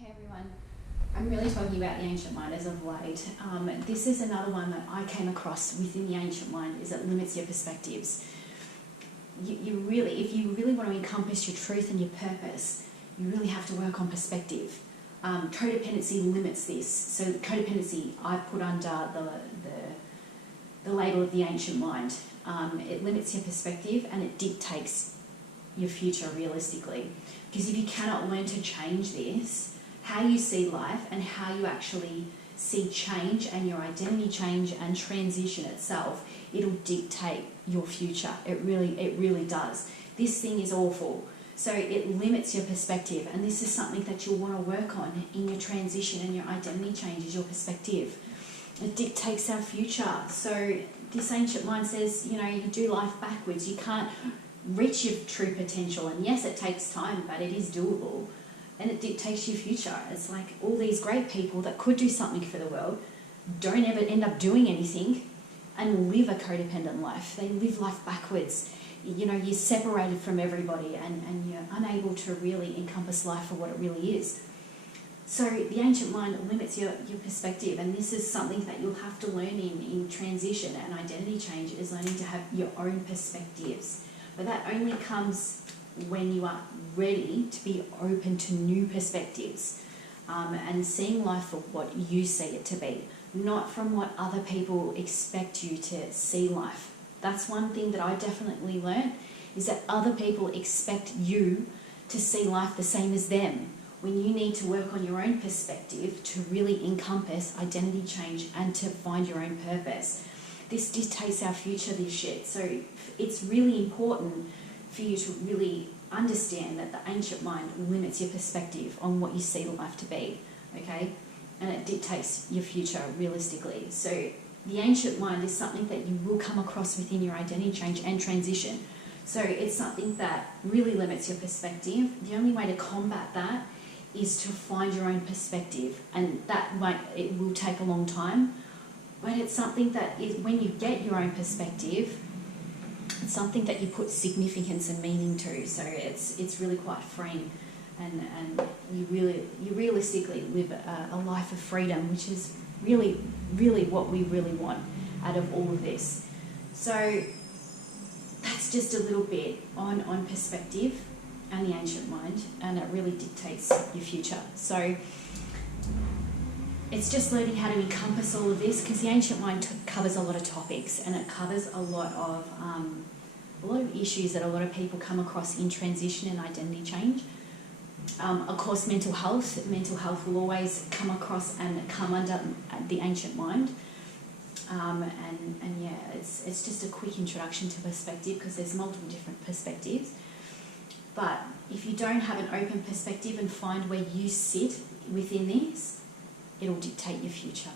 Hey everyone, I'm really talking about the ancient mind as of late. This is another one that I came across within the ancient mind, is it limits your perspectives. If you really want to encompass your truth and your purpose, you really have to work on perspective. Codependency limits this. So codependency I put under the label of the ancient mind. It limits your perspective and it dictates your future realistically. Because if you cannot learn to change this, how you see life and how you actually see change and your identity change and transition itself, it'll dictate your future. It really does. This thing is awful. So it limits your perspective, and this is something that you'll want to work on in your transition and your identity change, is your perspective. It dictates our future. So this ancient mind says, you do life backwards. You can't reach your true potential, and yes, it takes time, but it is doable. And it dictates your future. It's like all these great people that could do something for the world don't ever end up doing anything and live a codependent life. They live life backwards. You're separated from everybody and you're unable to really encompass life for what it really is. So the ancient mind limits your perspective, and this is something that you'll have to learn in transition and identity change, is learning to have your own perspectives. But that only comes when you are ready to be open to new perspectives and seeing life for what you see it to be, not from what other people expect you to see life. That's one thing that I definitely learned, is that other people expect you to see life the same as them, when you need to work on your own perspective to really encompass identity change and to find your own purpose. This dictates our future, this shit. So it's really important for you to really understand that the ancient mind limits your perspective on what you see life to be, okay? And it dictates your future realistically. So the ancient mind is something that you will come across within your identity change and transition. So it's something that really limits your perspective. The only way to combat that is to find your own perspective, and it will take a long time, but it's something that is, when you get your own perspective, it's something that you put significance and meaning to. So it's really quite freeing, and you realistically live a life of freedom, which is really what we really want out of all of this. So that's just a little bit on perspective and the ancient mind, and it really dictates your future. So it's just learning how to encompass all of this, because the ancient mind covers a lot of topics, and it covers a lot of issues that a lot of people come across in transition and identity change. Of course, mental health will always come across and come under the ancient mind. And yeah, it's just a quick introduction to perspective, because there's multiple different perspectives. But if you don't have an open perspective and find where you sit within this, it'll dictate your future.